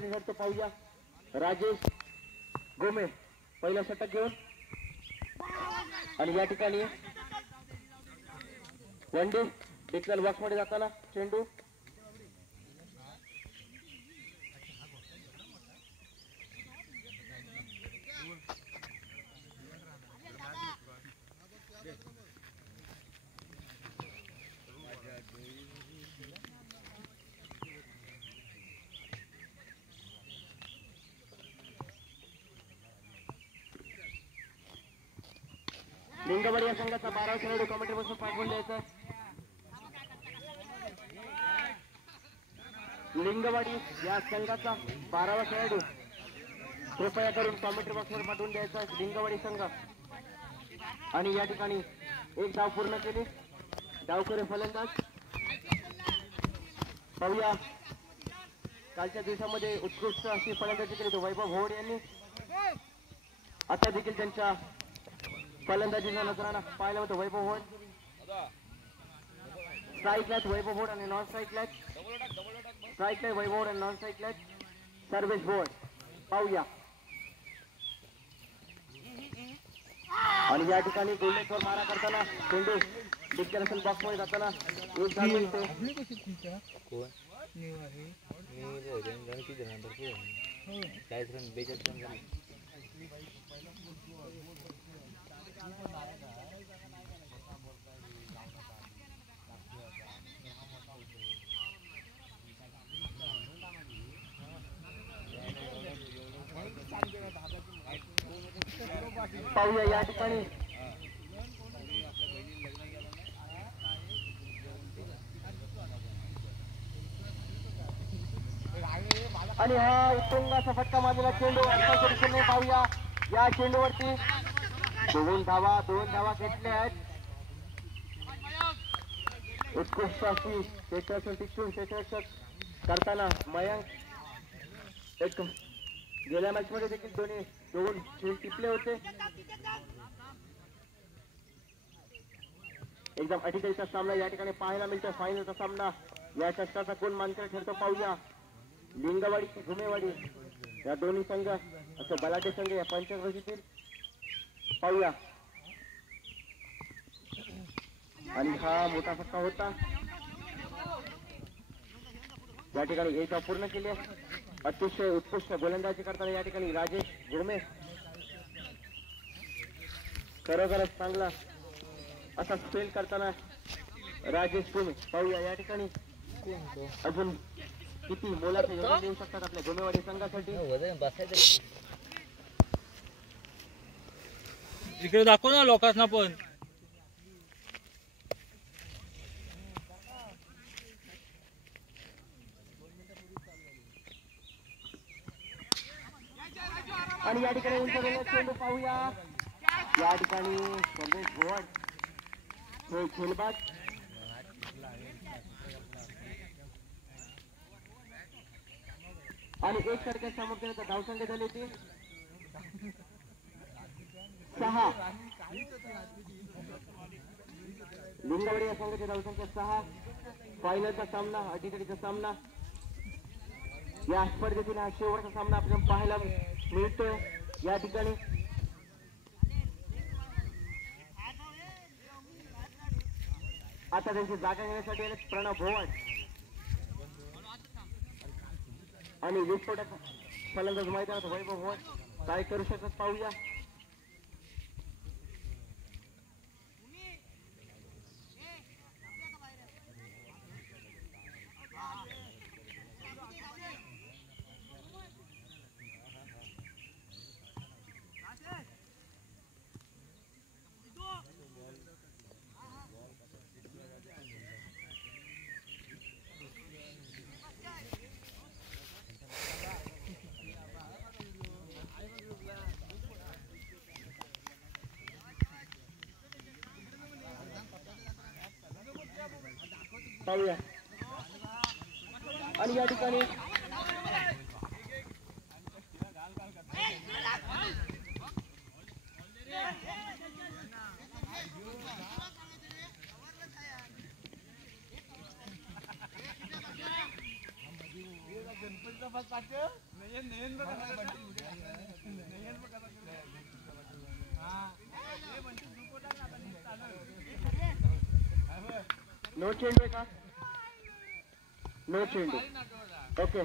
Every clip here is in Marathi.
संघासाठी खेळतो पाहूया राजेश गोमे पहिला षटक घेऊन आणि या ठिकाणी वनडे डिक्लेअर बॉक्स मध्ये जाताना चेंडू लिंगवाडी या संघाचा 12 खेळाडू कमिटी बसून पाठवून द्यायचा. लिंगवाडी या संघाचा 12वा खेळाडू कृपया करून कॉमेंट्री बॉक्सवर पाठवून द्यायचा. लिंगवाडी संघ आणि या ठिकाणी एक धाव पूर्ण केली. डावखोरे फलंदाज पाहूया कालच्या दिवसामध्ये उत्कृष्ट अशी फलंदाजी केली वैभव होड यांनी. आता देखील त्यांच्या फलंदाजीचा नजराणा पाहायला होतं. वैभव होड स्ट्राईक लॅच वैभव होड आणि नॉन स्ट्राईक लॅच स्ट्राईक लॅच वैभव होड आणि नॉन स्ट्राईक लॅच सर्वेश बोर्ड पाहूया. आणि या ठिकाणी गोल्डेश्वर मारा करताना चेंडू डिक्लेरेशन बॉक्स मध्ये जाताना एक धाव मिळते. पाहूया या ठिकाणी आणि हा उत्तुंग असा फटका मारलेला चेंडू पाहूया. या चेंडूवरती दोन धावा घेतल्या आहेत. उत्कृष्ट अशी क्षेत्ररक्षक करताना मयंक एक गेल्या मॅच मध्ये देखील दोन खेळ टिपले होते. एकदम अटीतटीचा सामना या ठिकाणी पाहायला मिळतो. फायनलचा सामना या षटकाचा कोण मानकरी ठरतो पाहूया. लिंगवाडी की घुमेवाडी या दोन्ही संघ असे बलाढ्य संघ या पंचक्रोशीतील पाहूया. आणि हा मोठा फटका होता. या ठिकाणी एक धाव पूर्ण केली. अतिशय उत्कृष्ट गोलंदाजी करताना या ठिकाणी राजेश गुरमे खरोखरच चांगला असा स्पेल करताना राजेश गुरमे पाहूया. या ठिकाणी अजून किती मोलाचे योगदान देऊ शकतात आपल्या गुमेवाडी संघासाठी. इकडे दाखव ना लोकांना पण. आणि या ठिकाणी उंच चेंडू पाहूया. या ठिकाणी सर्वेश गोड खेळबाज आणि एक षटका सामोर धावसंख्या झाली होती 6. लिंगवाडी या संघाची धावसंख्या 6. फायनलचा सामना अटीतटीचा सामना या स्पर्धेतील हा शेवटचा सामना आपल्याला पाहायला मिळतोय. या ठिकाणी आता त्यांची जागा घेण्यासाठी आले प्रणव भोवड आणि विस्फोटक फलंदाज मैदानात वैभव भोवड काय करू शकत पाहूया. पाहूया आणि या ठिकाणी नो चेंडू का नो चेंडू ओके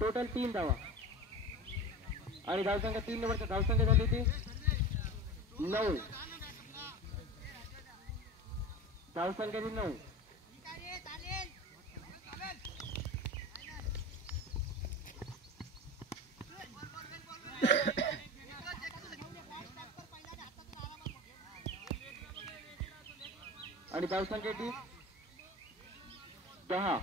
टोटल 3 धावा आणि धावसंख्या 3 नंबरची धावसंख्या झाली ती 9 धावसंख्या 9 आणि धावसंख्या ती 10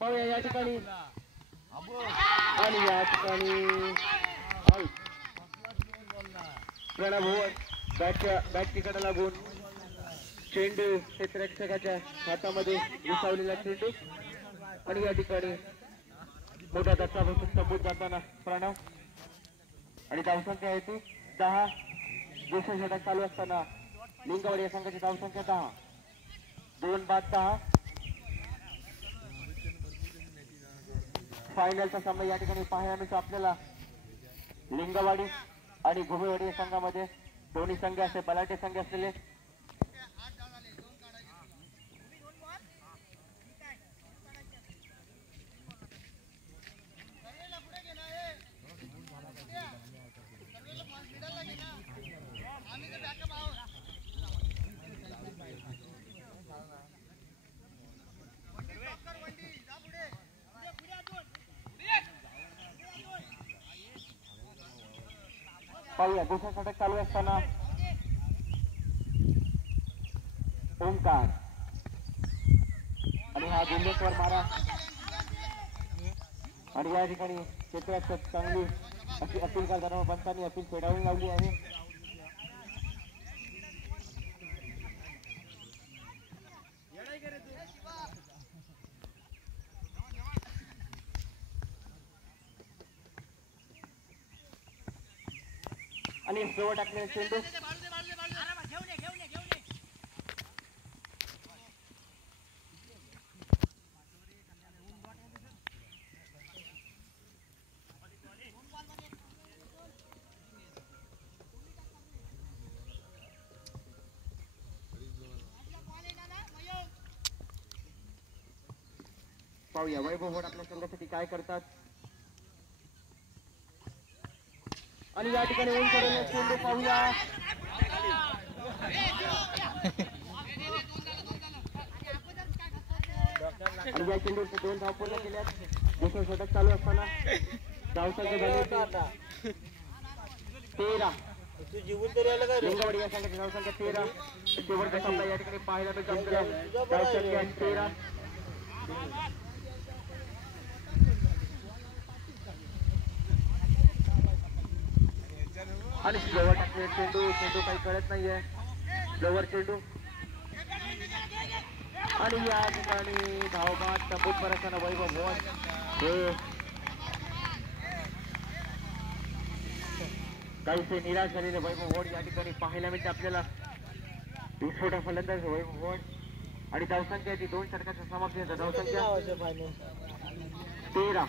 पाहूया या ठिकाणी आणि या ठिकाणी आउट प्रणव ओव्हर बॅट तिकडे लागून चेंडू क्षेत्ररक्षकाच्या हातामध्ये विसावलेला चेंडू आणि या ठिकाणी मोठ्या दत्तापासून सबूत जाताना प्रणव आणि धावसंख्या आहे ती 10 दुसरे षटक चालू असताना लिंगवाडी या संघाची धावसंख्या 10 2 बाद 10 फायनलचा सामना या ठिकाणी पाहायला मिळतो आपल्याला लिंगवाडी आणि घुमेवाडी या संघामध्ये दोन्ही संघ असे बलाढ्य संघ असलेले पाहूया दुसरा षटक चालू असताना ओंकार आणि हा गुंडेश्वर मारा आणि या ठिकाणी क्षेत्ररक्षक चांगली अशी अपील करताना पंचांनी अपील फेडाळून लावली आहे आणि जवळ टाकलेला चेंडू पाहूया वैभव होड आपल्या संघासाठी काय करतात आणि या ठिकाणी ऊन करून चेंडू पाहूया आणि या चेंडूचे 2 धाव पूर्ण केल्यात दुसरं षटक चालू असताना धावसंख्या झाली होती 13 लिंगवाडी या संघाची धावसंख्या 13 शेवटचा सामना या ठिकाणी पाहायला मिळतो आपल्याला धावसंख्या 13 आणि जवळ टाकले चेंडू काही कळत नाहीये जवळ चेंडू आणि या ठिकाणी धावबाद सबूत परत वैभव भवन काहीसे निराश झालेले वैभव भवन या ठिकाणी पाहायला मिळते आपल्याला विस्फोटक फलंदाज वैभव भवन आणि धावसंख्या ती 2 षटकाच्या समाप्ती धावसंख्या 13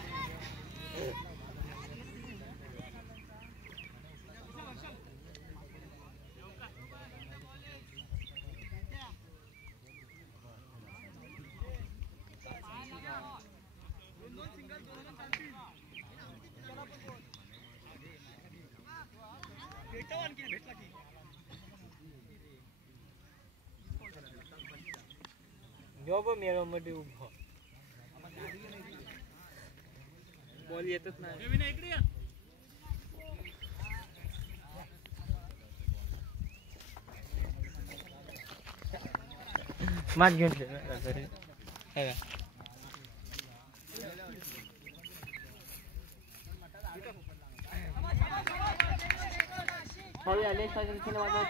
मेरा मध्ये उभा बॉल येतच नाही मात घेतले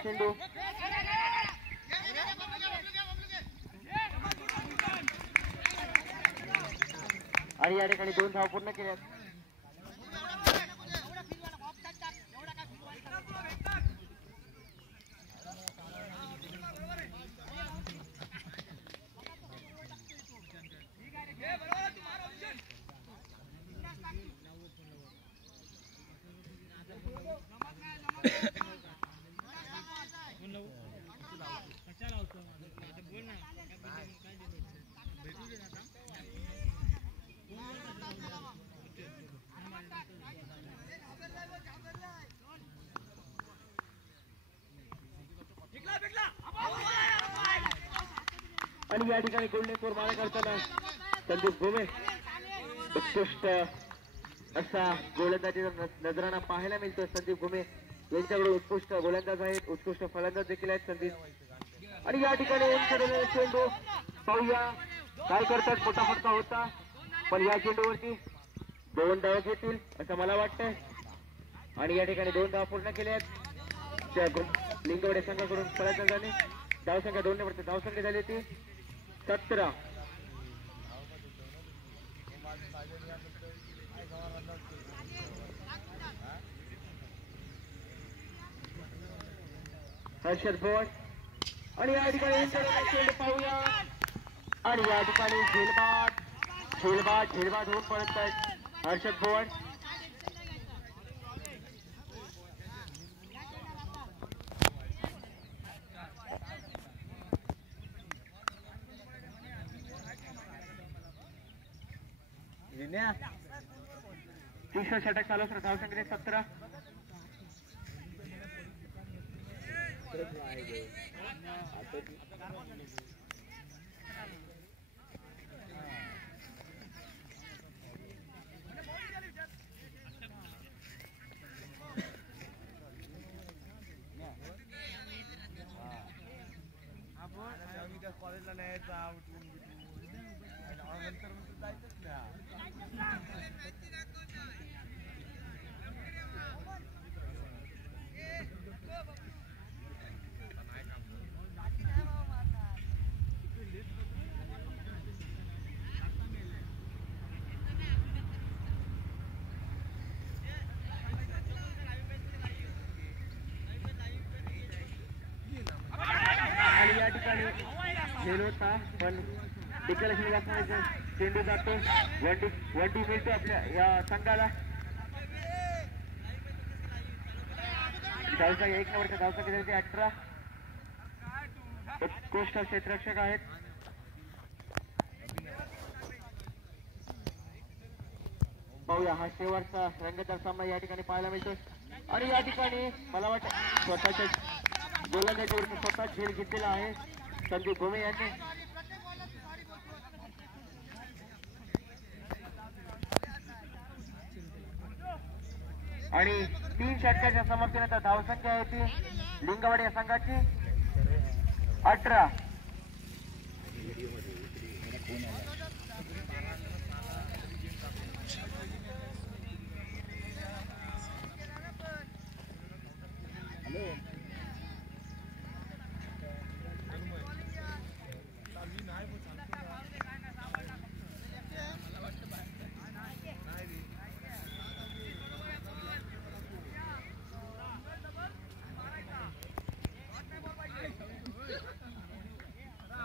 चेंडू आणि या ठिकाणी 2 धावा पूर्ण केल्यात. आणि या ठिकाणी गोल्डन स्कोर मारा करताना संदीप घुमे उत्कृष्ट असा गोलंदाजीचा नजराणा पाहायला मिळतो. संदीप घुमे यांच्याकडे उत्कृष्ट गोलंदाज आहेत, उत्कृष्ट फलंदाज देखील आहेत संदीप. आणि या ठिकाणी चेंडू पाहूया काय करतात. मोठा फटका होता पण या चेंडूवरती 2 धावा घेतील असं मला वाटतंय. आणि या ठिकाणी 2 धावा पूर्ण केल्या आहेत लिंगवडे संघाकडून फलंदाजाने. धावसंख्या 2 ने वरती धावसंख्या झाली ती 17. हर्षद भोट आणि या ठिकाणी चेंडू पाहूया. आणि या ठिकाणी झेलबाद होऊन परत आहेत हर्षद भोट. तिसरा षटक चालू असणार. धावसंख्या 17. कॉलेजला न्यायचा नंतर जायचंच ना. आणि या ठिकाणी खेळ होता पण विजयलक्ष्मी वासनाचा चेंडू जातो. वन टी मिळतो आपल्या या संघाला. धावसंख्या 1 नंबरच्या धावसंख्या 18. उत्कृष्ट क्षेत्ररक्षक आहेत. पाहूया हा शेवटचा रंगतदार सामना या ठिकाणी पाहायला मिळतो. आणि या ठिकाणी मला वाटतं स्वतःच्या गोलंदाजीवर स्वतः झेल घेतलेला आहे संदीप घुमे यांनी. आणि 3 षटकाच्या समर्थनात धावसंख्या आहे ती लिंगवाडी या संघाची 18.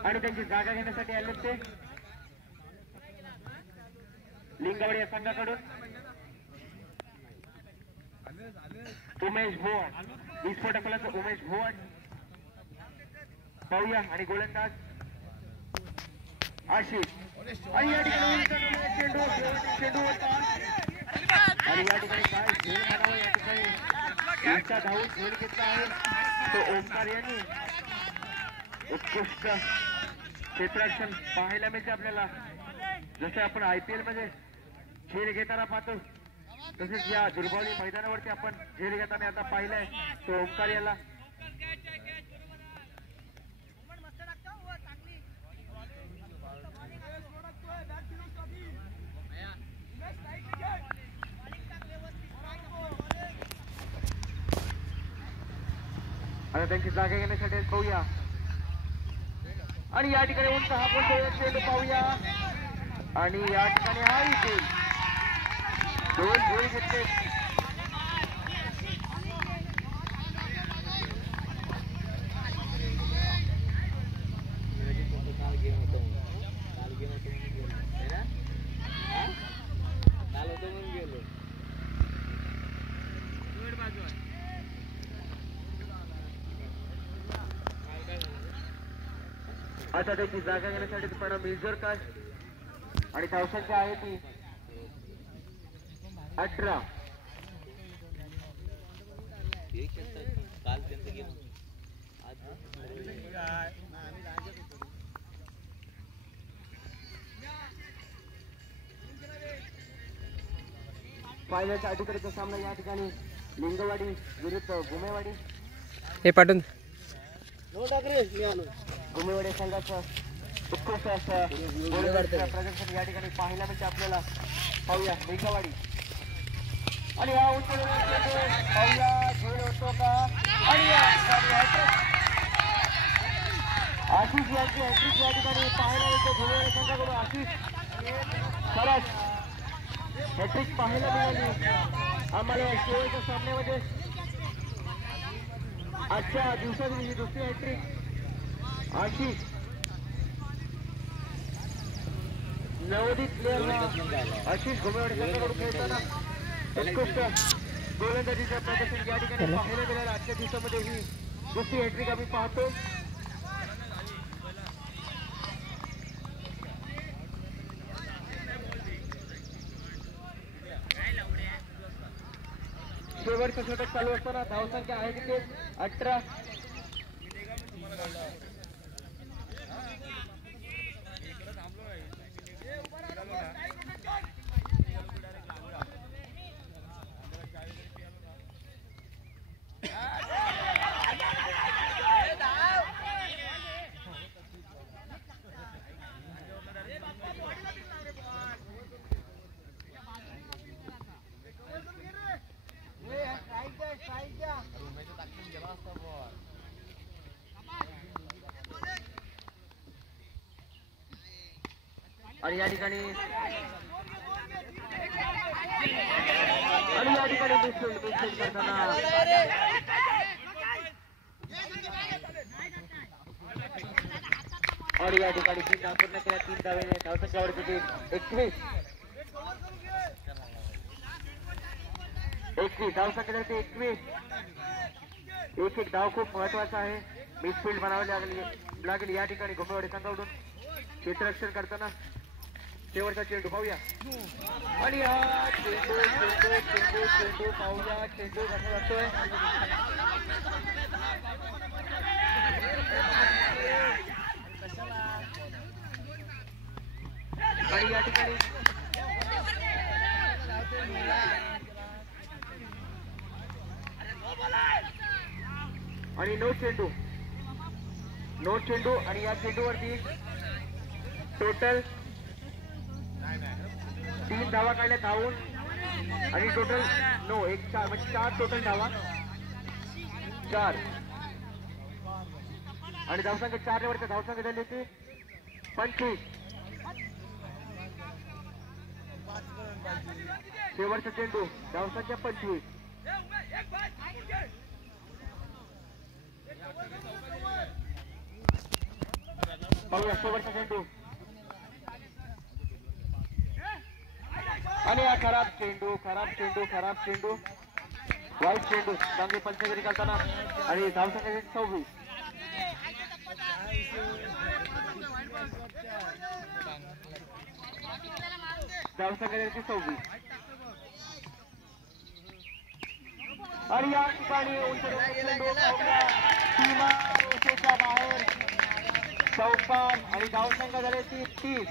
आणि त्यांची जागा घेण्यासाठी आले ते लिंगवाडी या संघाकडून उमेश भोवड. विस्फोटक फलंदाज उमेश भोवड पाहूया. आणि गोलंदाज आशिष. आणि या ठिकाणी चेंडू होता. आणि या ठिकाणी काय झेल म्हणावं या ठिकाणी इंचा धावून झेल घेतला आहे तो ओंकार यांनी. उत्कृष्ट क्षेत्ररक्षण पाहायला मिळते आपल्याला. जसे आपण IPL मध्ये झेल घेताना पाहतो तसेच या दुर्भावली मैदानावरती आपण झेल घेताना आता पाहिलंय तो ओंकार याला. आता त्यांची जागा घेण्यासाठी पाहूया. आणि या ठिकाणी उंच हा पण चेंडू पाहूया. आणि या ठिकाणी हाही गोल. दोन गोल घेतले. आता त्याची जागा घेण्यासाठी पण मेजर काश आणि धावसंख्य आहे ती 18. फायनलच्या अटीकडचा सामना या ठिकाणी लिंगवाडी विरुद्ध गुमेवाडी. हे पाठवून गुमेवाडी संघाचं उत्कृष्ट असं प्रदर्शन या ठिकाणी पाहायला मिळते आपल्याला. पाहूया लिंगवाडी आणि हा पाहूया खेळ होतो का. आणि आशिष यांची हॅट्रिक या ठिकाणी पाहायला मिळते गुमेवाडी संघाकडून. आशिष खरंच हॅट्रिक पाहायला मिळाली आम्हाला शेवटच्या सामन्यामध्ये. आजच्या दिवसाची ही दुसरी हॅट्रिक आशिष. नवोदित प्लेअर आशिष घुमेवाडी संघाकडून खेळताना उत्कृष्ट गोलंदाजीचं प्रदर्शन या ठिकाणी पाहायला मिळालं. आजच्या दिवसामध्ये ही दुसरी हॅट्रिक आम्ही पाहतो. शेवटचं षटक चालू असताना धावसंख्या आहे तिथे 18. आणि या ठिकाणी मिसफील्ड करताना आणि या ठिकाणी 3 धावा पूर्ण केल्या. 3 धावेने धावसंख्यावरती टीम 21 धावसंख्येवरती 21. एक धाव खूप महत्वाचा आहे. मिसफील्ड बनावी लागेल या ठिकाणी घुमेवाडी संघाकडून क्षेत्ररक्षण करताना. शेवटचा चेंडू पाहूया आणि हा चेंडू पाहूया. चेंडू कसा जातोय आणि या ठिकाणी आणि नो चेंडू आणि या चेंडूवरती टोटल 3 धावा काढल्या धावून आणि टोटल नो 4 म्हणजे 4 टोटल धावा 4 आणि धावसंख्या 4 वरच्या धावसंख्या झाली होती 25. शेवटचा चेंडू धावसंख्या 25. पाहूया शेवटचा चेंडू आणि हा खराब चेंडू वाईट चेंडू. चांगली पंचगिरी करताना आणि धावसंख्या 26. धावसंख्या 26 आणि या ठिकाणी सीमारेषेच्या बाहेर चौकार आणि धावसंख्या झाली 30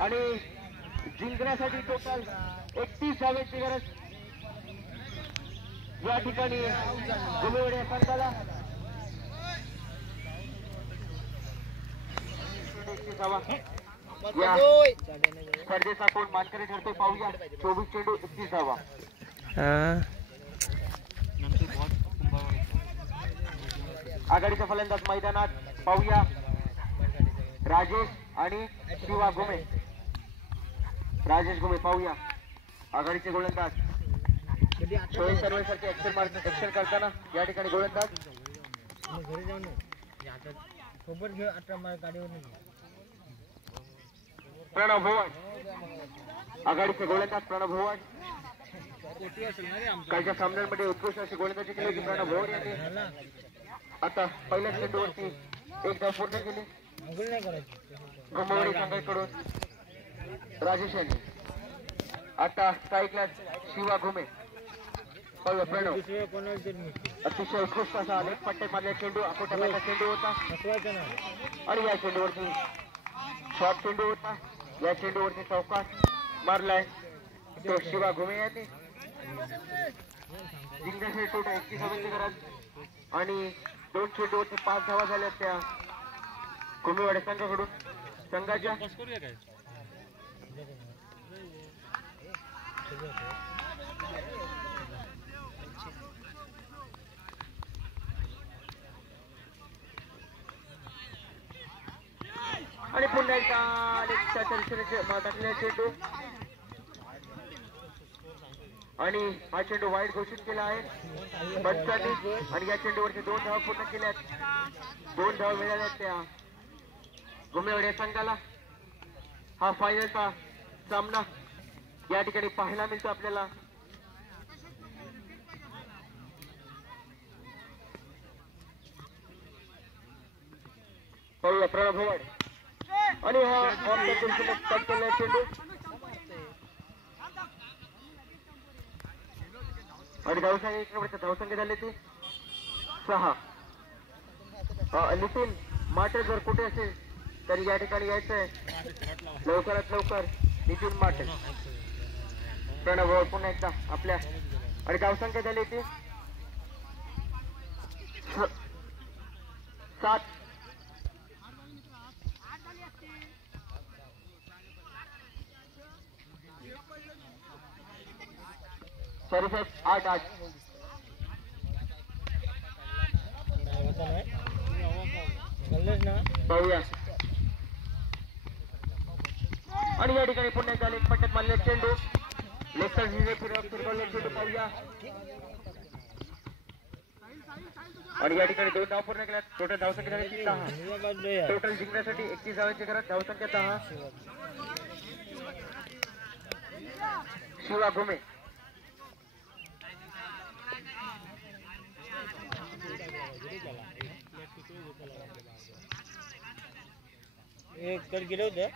आणि जिंकण्यासाठी टोटल 31 धावेची गरज या ठिकाणी गुमेवाडी संघाला. स्पर्धेचा कोण मानकरी ठरतो पाहूया. 24 चेंडू 31 धावा. आघाडीचा फलंदाज मैदानात पाहूया. राजेश आणि शिवा घुमे. राजेश घुमे पाहूया आघाडीचे गोलंदाज सोहेल सर्वेसारखे एक्सेल करताना या ठिकाणी गोलंदाज घरी जाऊन सोबत घेऊ आता गाडीवर प्रणव भोवाड आघाडीचे गोलंदाज प्रणव भोवाड कालच्या सामन्यांमध्ये उत्कृष्ट अशी गोलंदाजी केली होती प्रणव भोवाड यांनी आता पहिल्याच चेंडूवरती एक धाव पूर्ण केली गंभीर संघाकडून राजेश यांनी आता साईकला शिवा घुमे प्रणव अतिशय उत्कृष्ट असा अनेक पट्टे मारले चेंडू अकोट्याचा चेंडू होता आणि या चेंडूवरती शॉर्ट चेंडू होता या चेंडूवरती चौकात मारलाय तो शिवा घुमे यांनी जिंकण्यासाठी टोटल 21 धावांची गरज आणि 2 चेंडूवरती 5 धावा झाल्या त्या घुमेवाडे संघाकडून संघाच्या आणि पुन्हा एकदा टाकलेला चेंडू आणि हा चेंडू वाईट घोषित केला आहे पंचांनी आणि या चेंडूवरती 2 धावा पूर्ण केल्यात 2 धावा मिळाल्या त्या घुमेवाडे संघाला हा फायनलचा सामना या ठिकाणी पाहायला मिळतो आपल्याला पाहूया प्रणव भोवाड आणि हा चेंडू आणि धावसंख्या झाले ते 6 नितीन माटे जर कुठे असेल तर या ठिकाणी यायचंय लवकरात लवकर नितीन माटे प्रणव भोवाड पुन्हा एकदा आपल्या आणि धावसंख्या झाली ती 7 सॉरी साहेब 8 पाहूया आणि या ठिकाणी पुन्हा एकदा एक पट्ट्यात मारले चेंडू लेफ्ट फिरवले चेंडू पाहूया आणि या ठिकाणी 2 धाव पूर्ण केल्या टोटल धावसंख्या झाली 10 टोटल जिंकण्यासाठी 31 धावांची गरज धावसंख्या 10 शिवा घुमे एक कर गिरव दे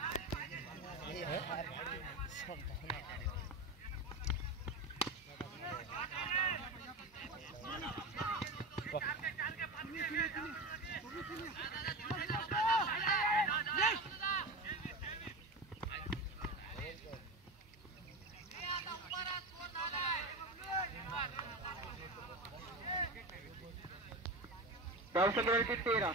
धावसंख्या 13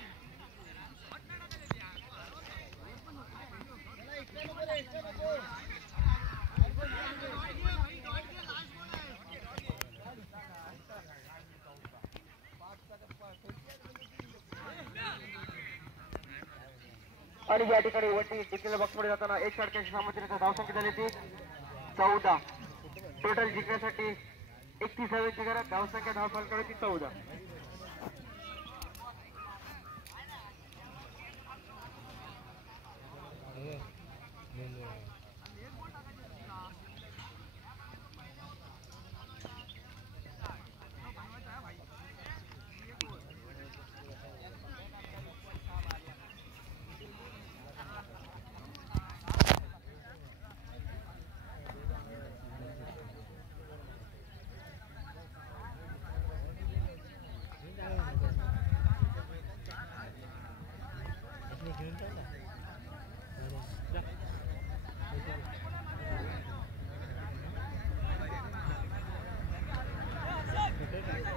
आणि या ठिकाणी वरती डिक्लेअर बॉक्समध्ये जाताना 1 षटकांची सामर्थ्याची धावसंख्या झाली ती 14 टोटल जिंकण्यासाठी 31 धावांची गरज धावसंख्या धावफलकाची 14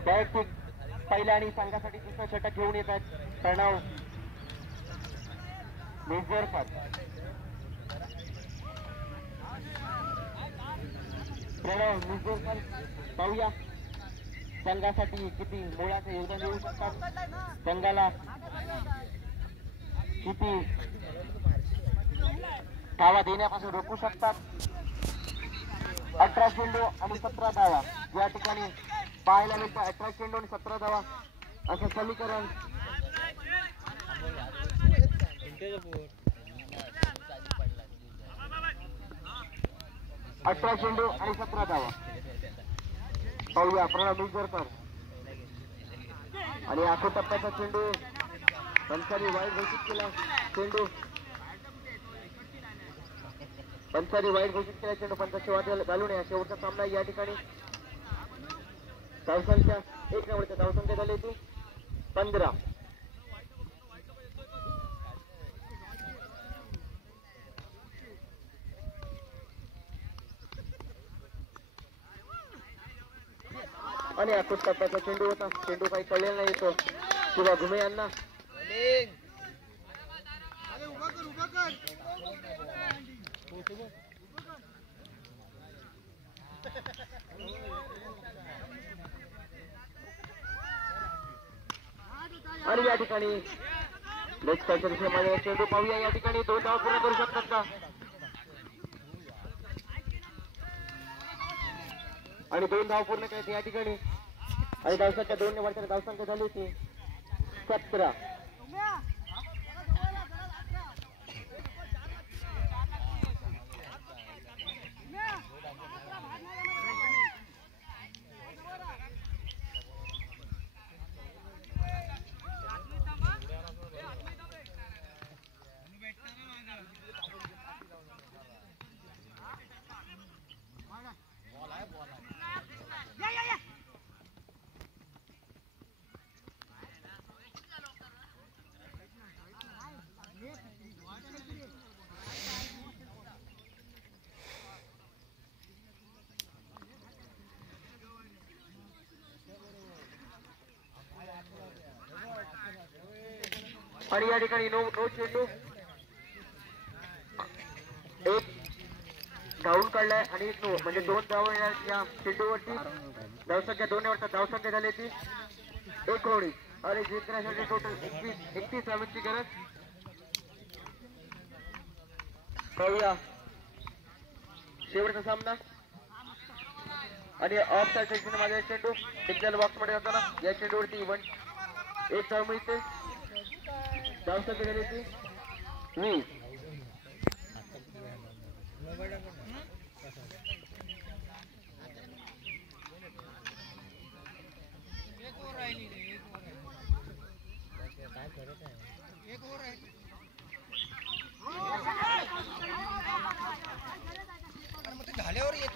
वैयक्तिक पहिल्या आणि संघासाठी दुसरा षटक घेऊन येतात प्रणव मिरजरकर पाहूया संघासाठी किती मोलाचं योगदान देऊ शकतात संघाला किती धावा देण्यापासून रोखू शकतात 18 चेंडू आणि 17 धावा या ठिकाणी पाहायला मिळतं. 18 चेंडू आणि 17 धावा असं समीकरण. 18 चेंडू आणि 17 धावा. पाहूया प्रणव मिरजरकर आणि आखो टप्प्याचा चेंडू पंचारी वाईट घोषित केला. चेंडू पंचारी वाईट घोषित केला. चेंडू पंचाची वाद घालू नये. शेवटचा सामना या ठिकाणी धावसंख्या 1 नंबरच्या धावसंख्या झाली ती 15. आणि आखो टप्प्याचा चेंडू होता. चेंडू काही कळलेला नाही तो शिवा घुमे यांना. आणि या ठिकाणी नेक्स्ट मध्ये चेंडू पाहूया. या ठिकाणी 2 धावा पूर्ण करू शकतात का? आणि 2 धाव पूर्ण करायचे या ठिकाणी. आणि धावसंख्या 2 ने वरच्या धावसंख्या झाली होती 17. आणि या ठिकाणी नो चेंडू. एक धावून काढलाय आणि एक नो म्हणजे 2 धाव या चेंडूवरती. धावसंख्या 2 वरचा धावसंख्या झाली ती 1 होडी. आणि जिंकण्यासाठी टोटल 31 धावांची गरज. पाहूया शेवटचा सामना. आणि ऑफ साइड सेक्शन मध्ये चेंडू सिग्नल बॉक्स मध्ये जाताना या चेंडूवरती 1 धाव मिळते. धावसंख्या झाली ती 20.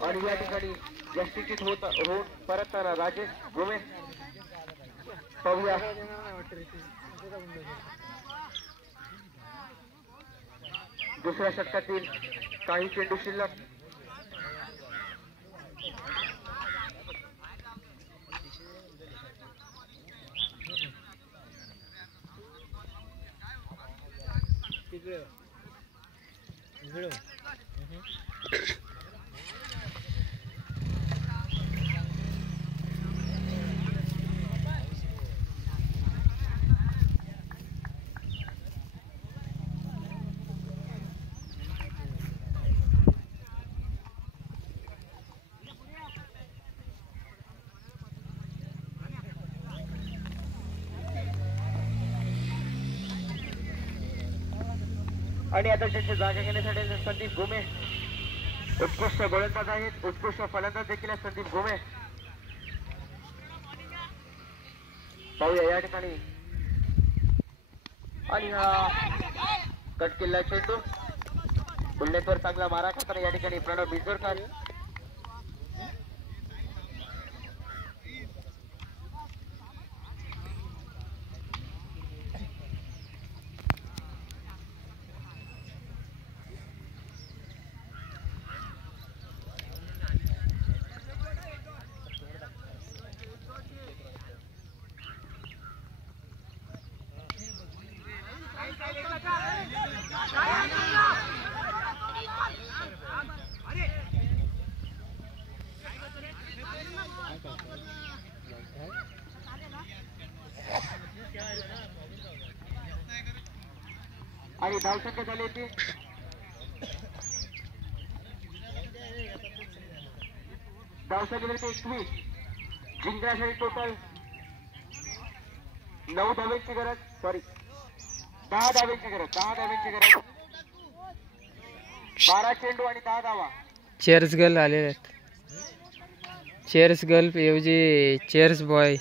आणि या ठिकाणी जास्तीत होऊन परतताना राजेश घुमे. पाहूया दुसऱ्या षटकातील काही चेंडू शिल्लक. आणि आता त्यांची जागा घेण्यासाठी संदीप घुमे उत्कृष्ट गोलंदाज आहेत. उत्कृष्ट फलंदाज देखील आहे संदीप घुमे. पाहूया या ठिकाणी. आणि हा कट केला चेंडू बुलेटवर चांगला मारा करताना या ठिकाणी प्रणव मिरजरकर. आणि धावसंख्या झाली होती धावसंख्या ते 21. जिंकण्यासाठी टोटल 9 धावांची गरज, सॉरी 10 धावांची गरज, 10 धावांची गरज. 12 चेंडू आणि 10 धावा. चेअर्स गर्ल आलेले आहेत. चेअर्स गर्ल ऐवजी चेअर्स बॉय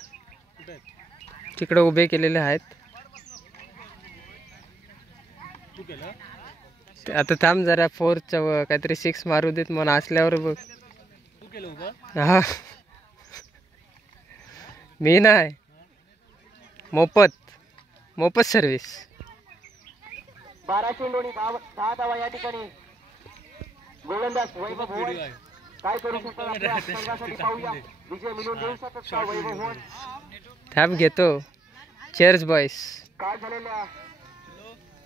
तिकडे उभे केलेले आहेत. आता थांब जरा 4चा काहीतरी 6 मारू देत म्हणून असल्यावर बघ. हा मी नाही, मोफत सर्व्हिस. 12 चेंडू आणि 10 धावा या ठिकाणी. गोलंदाज वैभव भोवन काय करू शकतात आपल्या संघासाठी पाहूया. विजय मिळवून देऊ शकतात का वैभव भोवन? थांब घेतो. Cheers boys. काल झालेल्या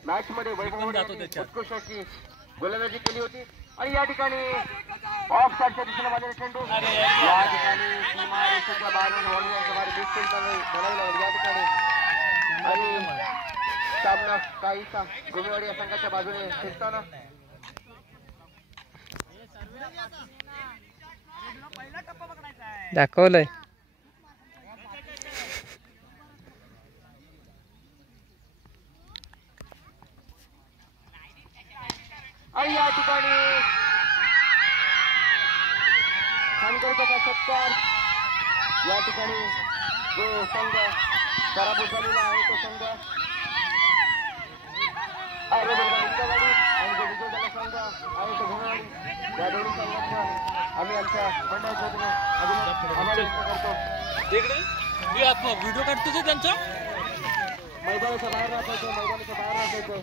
मॅच मध्ये वैभव भोवन उत्कृष्ट अशी गोलंदाजी केली होती आणि या ठिकाणी ऑफ साईडच्या दिशेने माझे चेंडू या ठिकाणी सीमा रेषेच्या बाहेरून वॉलच्या बाहेर मिस बनवला या ठिकाणी आणि सामना काहीसा गुमेवाडी या संघाच्या बाजूने फिरताना दाखवलंय. आणि या ठिकाणी संकल्पचा सत्कार या ठिकाणी जो संघ पराभूत झालेला आहे तो संघ लिंगवाडी आणि जो विजय झाला संघ आहे तो गुमेवाडी. या दोन्ही संघांचा आम्ही आमच्या मंडळाच्या वतीने आभार व्यक्त करतो. व्हिडिओ काढतो त्यांचा मैदानाच्या बाहेर राहायचं, मैदानाच्या बाहेर राहायचं.